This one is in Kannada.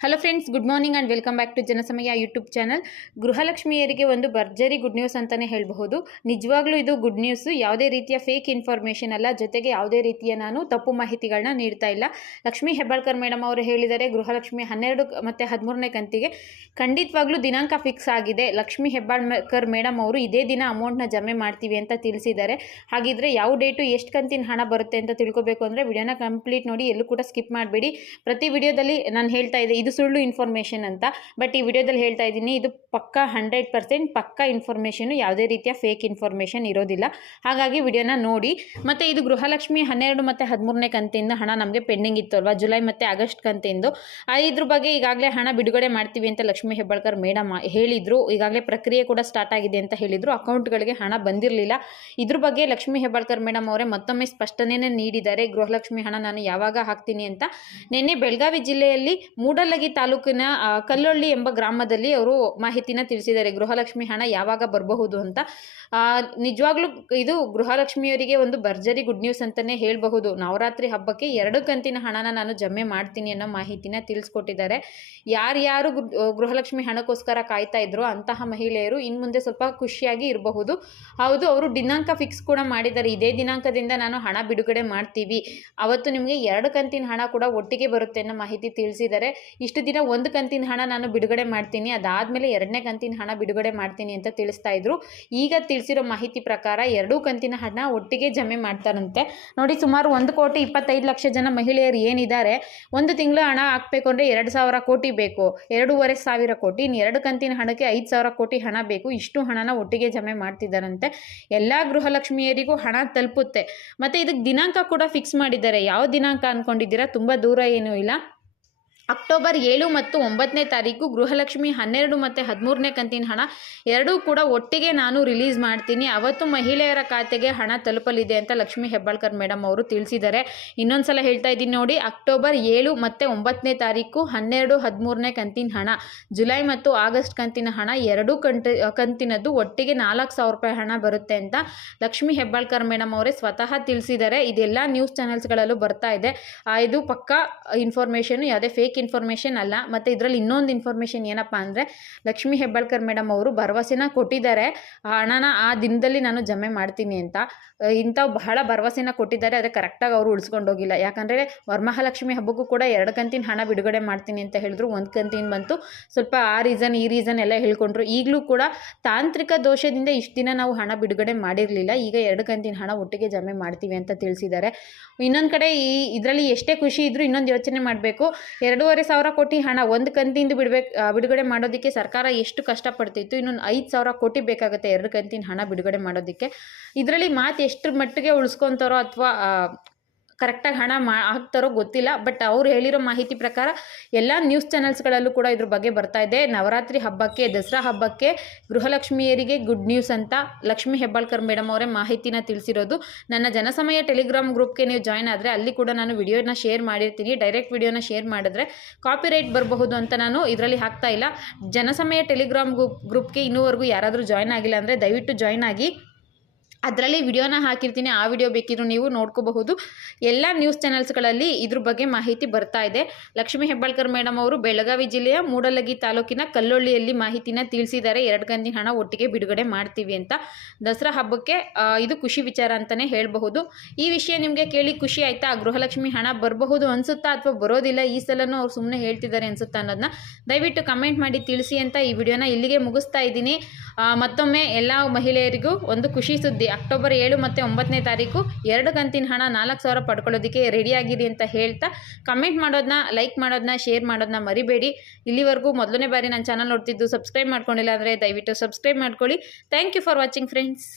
Hello friends, good morning and welcome back to Janasamaya YouTube channel. ಗೃಹಲಕ್ಷ್ಮಿಯರಿಗೆ ಒಂದು ಭರ್ಜರಿ ಗುಡ್ ನ್ಯೂಸ್ ಅಂತಲೇ ಹೇಳಬಹುದು. ನಿಜವಾಗ್ಲೂ ಇದು ಗುಡ್ ನ್ಯೂಸು, ಯಾವುದೇ ರೀತಿಯ ಫೇಕ್ ಇನ್ಫಾರ್ಮೇಷನ್ ಅಲ್ಲ, ಜೊತೆಗೆ ಯಾವುದೇ ರೀತಿಯ ನಾನು ತಪ್ಪು ಮಾಹಿತಿಗಳನ್ನ ನೀಡ್ತಾ ಇಲ್ಲ. ಲಕ್ಷ್ಮೀ ಹೆಬ್ಬಾಳ್ಕರ್ ಮೇಡಮ್ ಅವರು ಹೇಳಿದ್ದಾರೆ, ಗೃಹಲಕ್ಷ್ಮಿ 12 ಮತ್ತು 13ನೇ ಕಂತಿಗೆ ಖಂಡಿತವಾಗ್ಲೂ ದಿನಾಂಕ ಫಿಕ್ಸ್ ಆಗಿದೆ. ಲಕ್ಷ್ಮೀ ಹೆಬ್ಬಾಳ್ಕರ್ ಮೇಡಮ್ ಅವರು ಇದೇ ದಿನ ಅಮೌಂಟ್ನ ಜಮೆ ಮಾಡ್ತೀವಿ ಅಂತ ತಿಳಿಸಿದ್ದಾರೆ. ಹಾಗಿದ್ರೆ ಯಾವ ಡೇಟು ಎಷ್ಟು ಕಂತಿನ ಹಣ ಬರುತ್ತೆ ಅಂತ ತಿಳ್ಕೊಬೇಕು ಅಂದರೆ ವಿಡಿಯೋನ ಕಂಪ್ಲೀಟ್ ನೋಡಿ, ಎಲ್ಲೂ ಕೂಡ ಸ್ಕಿಪ್ ಮಾಡಬೇಡಿ. ಪ್ರತಿ ವಿಡಿಯೋದಲ್ಲಿ ನಾನು ಹೇಳ್ತಾ ಇದ್ದೆ ಇದು ಸುಳ್ಳು ಇನ್ಫಾರ್ಮೇಷನ್ ಅಂತ, ಬಟ್ ಈ ವಿಡಿಯೋದಲ್ಲಿ ಹೇಳ್ತಾ ಇದ್ದೀನಿ ಇದು ಪಕ್ಕಾ 100% ಪಕ್ಕಾ ಇನ್ಫಾರ್ಮೇಷನು, ಯಾವುದೇ ರೀತಿಯ ಫೇಕ್ ಇನ್ಫಾರ್ಮೇಷನ್ ಇರೋದಿಲ್ಲ. ಹಾಗಾಗಿ ವಿಡಿಯೋನ ನೋಡಿ. ಮತ್ತು ಇದು ಗೃಹಲಕ್ಷ್ಮಿ 12 ಮತ್ತು 13ನೇ ಕಂತಿಂದ ಹಣ ನಮಗೆ ಪೆಂಡಿಂಗ್ ಇತ್ತು ಅಲ್ವಾ, ಜುಲೈ ಮತ್ತು ಆಗಸ್ಟ್ ಕಂತಿಂದು. ಇದ್ರ ಬಗ್ಗೆ ಈಗಾಗಲೇ ಹಣ ಬಿಡುಗಡೆ ಮಾಡ್ತೀವಿ ಅಂತ ಲಕ್ಷ್ಮೀ ಹೆಬ್ಬಾಳ್ಕರ್ ಮೇಡಮ್ ಹೇಳಿದರು. ಈಗಾಗಲೇ ಪ್ರಕ್ರಿಯೆ ಕೂಡ ಸ್ಟಾರ್ಟ್ ಆಗಿದೆ ಅಂತ ಹೇಳಿದರು. ಅಕೌಂಟ್ಗಳಿಗೆ ಹಣ ಬಂದಿರಲಿಲ್ಲ. ಇದ್ರ ಬಗ್ಗೆ ಲಕ್ಷ್ಮೀ ಹೆಬ್ಬಾಳ್ಕರ್ ಮೇಡಮ್ ಅವರೇ ಮತ್ತೊಮ್ಮೆ ಸ್ಪಷ್ಟನೆಯನ್ನು ನೀಡಿದ್ದಾರೆ. ಗೃಹಲಕ್ಷ್ಮಿ ಹಣ ನಾನು ಯಾವಾಗ ಹಾಕ್ತೀನಿ ಅಂತ. ನಿನ್ನೆ ಬೆಳಗಾವಿ ಜಿಲ್ಲೆಯಲ್ಲಿ ಮೂಡಲಗಿ ತಾಲೂಕಿನ ಕಲ್ಲೊಳ್ಳಿ ಎಂಬ ಗ್ರಾಮದಲ್ಲಿ ಅವರು ಮಾಹಿತಿನ ತಿಳಿಸಿದ್ದಾರೆ, ಗೃಹಲಕ್ಷ್ಮಿ ಹಣ ಯಾವಾಗ ಬರಬಹುದು ಅಂತ. ನಿಜವಾಗ್ಲೂ ಇದು ಗೃಹಲಕ್ಷ್ಮಿಯವರಿಗೆ ಒಂದು ಭರ್ಜರಿ ಗುಡ್ ನ್ಯೂಸ್ ಅಂತಲೇ ಹೇಳಬಹುದು. ನವರಾತ್ರಿ ಹಬ್ಬಕ್ಕೆ 2 ಕಂತಿನ ಹಣನ ನಾನು ಜಮೆ ಮಾಡ್ತೀನಿ ಅನ್ನೋ ಮಾಹಿತಿನ ತಿಳಿಸ್ಕೊಟ್ಟಿದ್ದಾರೆ. ಯಾರ್ಯಾರು ಗೃಹಲಕ್ಷ್ಮಿ ಹಣಕ್ಕೋಸ್ಕರ ಕಾಯ್ತಾ ಇದ್ರು ಅಂತಹ ಮಹಿಳೆಯರು ಇನ್ನು ಮುಂದೆ ಸ್ವಲ್ಪ ಖುಷಿಯಾಗಿ ಇರಬಹುದು. ಹೌದು, ಅವರು ದಿನಾಂಕ ಫಿಕ್ಸ್ ಕೂಡ ಮಾಡಿದ್ದಾರೆ. ಇದೇ ದಿನಾಂಕದಿಂದ ನಾನು ಹಣ ಬಿಡುಗಡೆ ಮಾಡ್ತೀವಿ, ಅವತ್ತು ನಿಮಗೆ 2 ಕಂತಿನ ಹಣ ಕೂಡ ಒಟ್ಟಿಗೆ ಬರುತ್ತೆ ಅನ್ನೋ ಮಾಹಿತಿ ತಿಳಿಸಿದ್ದಾರೆ. ಇಷ್ಟು ದಿನ 1 ಕಂತಿನ ಹಣ ನಾನು ಬಿಡುಗಡೆ ಮಾಡ್ತೀನಿ, ಅದಾದಮೇಲೆ 2ನೇ ಕಂತಿನ ಹಣ ಬಿಡುಗಡೆ ಮಾಡ್ತೀನಿ ಅಂತ ತಿಳಿಸ್ತಾ ಇದ್ರು. ಈಗ ತಿಳಿಸಿರೋ ಮಾಹಿತಿ ಪ್ರಕಾರ 2 ಕಂತಿನ ಹಣ ಒಟ್ಟಿಗೆ ಜಮೆ ಮಾಡ್ತಾರಂತೆ. ನೋಡಿ, ಸುಮಾರು 1,25,00,000 ಜನ ಮಹಿಳೆಯರು ಏನಿದ್ದಾರೆ, ಒಂದು ತಿಂಗಳು ಹಣ ಹಾಕಬೇಕು ಅಂದರೆ 2,000 ಕೋಟಿ ಬೇಕು, 2,500 ಕೋಟಿ. ಇನ್ನು 2 ಕಂತಿನ ಹಣಕ್ಕೆ 5,000 ಕೋಟಿ ಹಣ ಬೇಕು. ಇಷ್ಟು ಹಣನ ಒಟ್ಟಿಗೆ ಜಮೆ ಮಾಡ್ತಿದ್ದಾರಂತೆ. ಎಲ್ಲ ಗೃಹಲಕ್ಷ್ಮಿಯರಿಗೂ ಹಣ ತಲುಪುತ್ತೆ. ಮತ್ತು ಇದಕ್ಕೆ ದಿನಾಂಕ ಕೂಡ ಫಿಕ್ಸ್ ಮಾಡಿದ್ದಾರೆ. ಯಾವ ದಿನಾಂಕ ಅಂದ್ಕೊಂಡಿದ್ದೀರಾ? ತುಂಬ ದೂರ ಏನೂ ಇಲ್ಲ. ಅಕ್ಟೋಬರ್ 7 ಮತ್ತು 9ನೇ ತಾರೀಕು ಗೃಹಲಕ್ಷ್ಮಿ 12 ಮತ್ತು 13ನೇ ಕಂತಿನ ಹಣ ಎರಡೂ ಕೂಡ ಒಟ್ಟಿಗೆ ನಾನು ರಿಲೀಸ್ ಮಾಡ್ತೀನಿ. ಅವತ್ತು ಮಹಿಳೆಯರ ಖಾತೆಗೆ ಹಣ ತಲುಪಲಿದೆ ಅಂತ ಲಕ್ಷ್ಮೀ ಹೆಬ್ಬಾಳ್ಕರ್ ಮೇಡಮ್ ಅವರು ತಿಳಿಸಿದ್ದಾರೆ. ಇನ್ನೊಂದು ಸಲ ಹೇಳ್ತಾ ಇದ್ದೀನಿ ನೋಡಿ, ಅಕ್ಟೋಬರ್ 7 ಮತ್ತು 9ನೇ ತಾರೀಕು 12, 13ನೇ ಕಂತಿನ ಹಣ, ಜುಲೈ ಮತ್ತು ಆಗಸ್ಟ್ ಕಂತಿನ ಹಣ 2 ಕಂತಿನದ್ದು ಒಟ್ಟಿಗೆ 4,000 ರೂಪಾಯಿ ಹಣ ಬರುತ್ತೆ ಅಂತ ಲಕ್ಷ್ಮೀ ಹೆಬ್ಬಾಳ್ಕರ್ ಮೇಡಮ್ ಅವರೇ ಸ್ವತಃ ತಿಳಿಸಿದ್ದಾರೆ. ಇದೆಲ್ಲ ನ್ಯೂಸ್ ಚಾನೆಲ್ಸ್ಗಳಲ್ಲೂ ಬರ್ತಾ ಇದೆ. ಇದು ಪಕ್ಕಾ ಇನ್ಫಾರ್ಮೇಷನ್, ಯಾವುದೇ ಫೇಕ್ ಇನ್ಫಾರ್ಮೇಷನ್ ಅಲ್ಲ. ಮತ್ತು ಇದರಲ್ಲಿ ಇನ್ನೊಂದು ಇನ್ಫಾರ್ಮೇಷನ್ ಏನಪ್ಪ ಅಂದರೆ, ಲಕ್ಷ್ಮೀ ಹೆಬ್ಬಾಳ್ಕರ್ ಮೇಡಮ್ ಅವರು ಭರವಸೆನ ಕೊಟ್ಟಿದ್ದಾರೆ, ಹಣನ ಆ ದಿನದಲ್ಲಿ ನಾನು ಜಮೆ ಮಾಡ್ತೀನಿ ಅಂತ. ಇಂಥವು ಬಹಳ ಭರವಸೆನ ಕೊಟ್ಟಿದ್ದಾರೆ, ಆದರೆ ಕರೆಕ್ಟಾಗಿ ಅವರು ಉಳಿಸ್ಕೊಂಡು ಹೋಗಿಲ್ಲ. ಯಾಕಂದರೆ ವರಮಹಾಲಕ್ಷ್ಮಿ ಹಬ್ಬಕ್ಕೂ ಕೂಡ 2 ಕಂತಿನ ಹಣ ಬಿಡುಗಡೆ ಮಾಡ್ತೀನಿ ಅಂತ ಹೇಳಿದ್ರು. 1 ಕಂತಿನ ಬಂತು, ಸ್ವಲ್ಪ ಆ ರೀಸನ್ ಈ ರೀಸನ್ ಎಲ್ಲ ಹೇಳ್ಕೊಂಡ್ರು. ಈಗಲೂ ಕೂಡ ತಾಂತ್ರಿಕ ದೋಷದಿಂದ ಇಷ್ಟು ದಿನ ನಾವು ಹಣ ಬಿಡುಗಡೆ ಮಾಡಿರಲಿಲ್ಲ, ಈಗ 2 ಕಂತಿನ ಹಣ ಒಟ್ಟಿಗೆ ಜಮೆ ಮಾಡ್ತೀವಿ ಅಂತ ತಿಳಿಸಿದ್ದಾರೆ. ಇನ್ನೊಂದು ಕಡೆ ಇದರಲ್ಲಿ ಎಷ್ಟೇ ಖುಷಿ ಇದ್ದರೂ ಇನ್ನೊಂದು ಯೋಚನೆ ಮಾಡಬೇಕು. 2,500 ಕೋಟಿ ಹಣ 1 ಕಂತಿಂದ ಬಿಡುಗಡೆ ಮಾಡೋದಕ್ಕೆ ಸರ್ಕಾರ ಎಷ್ಟು ಕಷ್ಟಪಡ್ತಿತ್ತು, ಇನ್ನೊಂದು 5,000 ಕೋಟಿ ಬೇಕಾಗುತ್ತೆ 2 ಕಂತಿನ ಹಣ ಬಿಡುಗಡೆ ಮಾಡೋದಕ್ಕೆ. ಇದರಲ್ಲಿ ಮಾತು ಎಷ್ಟು ಮಟ್ಟಿಗೆ ಉಳಿಸ್ಕೊತಾರೋ ಅಥವಾ ಕರೆಕ್ಟಾಗಿ ಹಣ ಹಾಕ್ತಾರೋ ಗೊತ್ತಿಲ್ಲ. ಬಟ್ ಅವ್ರು ಹೇಳಿರೋ ಮಾಹಿತಿ ಪ್ರಕಾರ ಎಲ್ಲ ನ್ಯೂಸ್ ಚಾನೆಲ್ಸ್ಗಳಲ್ಲೂ ಕೂಡ ಇದ್ರ ಬಗ್ಗೆ ಬರ್ತಾ ಇದೆ. ನವರಾತ್ರಿ ಹಬ್ಬಕ್ಕೆ, ದಸರಾ ಹಬ್ಬಕ್ಕೆ ಗೃಹಲಕ್ಷ್ಮಿಯರಿಗೆ ಗುಡ್ ನ್ಯೂಸ್ ಅಂತ ಲಕ್ಷ್ಮೀ ಹೆಬ್ಬಾಳ್ಕರ್ ಮೇಡಮ್ ಅವರೇ ಮಾಹಿತಿನ ತಿಳಿಸಿರೋದು. ನನ್ನ ಜನಸಮಯ ಟೆಲಿಗ್ರಾಮ್ ಗ್ರೂಪ್ಗೆ ನೀವು ಜಾಯ್ನ್ ಆದರೆ ಅಲ್ಲಿ ಕೂಡ ನಾನು ವಿಡಿಯೋನ ಶೇರ್ ಮಾಡಿರ್ತೀನಿ. ಡೈರೆಕ್ಟ್ ವಿಡಿಯೋನ ಶೇರ್ ಮಾಡಿದ್ರೆ ಕಾಪಿರೈಟ್ ಬರಬಹುದು ಅಂತ ನಾನು ಇದರಲ್ಲಿ ಹಾಕ್ತಾ ಇಲ್ಲ. ಜನಸಮಯ ಟೆಲಿಗ್ರಾಮ್ ಗ್ರೂಪ್ಗೆ ಇನ್ನೂವರೆಗೂ ಯಾರಾದರೂ ಜಾಯ್ನ್ ಆಗಿಲ್ಲ ಅಂದರೆ ದಯವಿಟ್ಟು ಜಾಯ್ನ್ ಆಗಿ. ಅದರಲ್ಲಿ ವಿಡಿಯೋನ ಹಾಕಿರ್ತೀನಿ, ಆ ವಿಡಿಯೋ ಬೇಕಿದ್ರು ನೀವು ನೋಡ್ಕೋಬಹುದು. ಎಲ್ಲ ನ್ಯೂಸ್ ಚಾನೆಲ್ಸ್ಗಳಲ್ಲಿ ಇದ್ರ ಬಗ್ಗೆ ಮಾಹಿತಿ ಬರ್ತಾ ಇದೆ. ಲಕ್ಷ್ಮೀ ಹೆಬ್ಬಾಳ್ಕರ್ ಮೇಡಮ್ ಅವರು ಬೆಳಗಾವಿ ಜಿಲ್ಲೆಯ ಮೂಡಲಗಿ ತಾಲೂಕಿನ ಕಲ್ಲೊಳ್ಳಿಯಲ್ಲಿ ಮಾಹಿತಿನ ತಿಳಿಸಿದ್ದಾರೆ, 2 ಕಂತಿನ ಹಣ ಒಟ್ಟಿಗೆ ಬಿಡುಗಡೆ ಮಾಡ್ತೀವಿ ಅಂತ. ದಸರಾ ಹಬ್ಬಕ್ಕೆ ಇದು ಖುಷಿ ವಿಚಾರ ಅಂತಲೇ ಹೇಳಬಹುದು. ಈ ವಿಷಯ ನಿಮಗೆ ಕೇಳಿ ಖುಷಿ ಆಯಿತಾ? ಗೃಹಲಕ್ಷ್ಮಿ ಹಣ ಬರಬಹುದು ಅನಿಸುತ್ತಾ ಅಥವಾ ಬರೋದಿಲ್ಲ ಈ ಸಲನೂ ಅವ್ರು ಸುಮ್ಮನೆ ಹೇಳ್ತಿದ್ದಾರೆ ಅನಿಸುತ್ತಾ ಅನ್ನೋದನ್ನ ದಯವಿಟ್ಟು ಕಮೆಂಟ್ ಮಾಡಿ ತಿಳಿಸಿ ಅಂತ ಈ ವಿಡಿಯೋನ ಇಲ್ಲಿಗೆ ಮುಗಿಸ್ತಾ ಇದ್ದೀನಿ. ಮತ್ತೊಮ್ಮೆ ಎಲ್ಲ ಮಹಿಳೆಯರಿಗೂ ಒಂದು ಖುಷಿ ಸುದ್ದಿ. ಅಕ್ಟೋಬರ್ 7 ಮತ್ತು 9ನೇ ತಾರೀಕು 2 ಕಂತಿನ ಹಣ 4,000 ಪಡ್ಕೊಳ್ಳೋದಕ್ಕೆ ರೆಡಿಯಾಗಿದೆ ಅಂತ ಹೇಳ್ತಾ, ಕಮೆಂಟ್ ಮಾಡೋದನ್ನ, ಲೈಕ್ ಮಾಡೋದನ್ನ, ಶೇರ್ ಮಾಡೋದನ್ನ ಮರಿಬೇಡಿ. ಇಲ್ಲಿವರೆಗೂ ಮೊದಲನೇ ಬಾರಿ ನನ್ನ ಚಾನಲ್ ನೋಡ್ತಿದ್ದು ಸಬ್ಸ್ಕ್ರೈಬ್ ಮಾಡ್ಕೊಂಡಿಲ್ಲ ಅಂದರೆ ದಯವಿಟ್ಟು ಸಬ್ಸ್ಕ್ರೈಬ್ ಮಾಡ್ಕೊಳ್ಳಿ. Thank you for watching friends.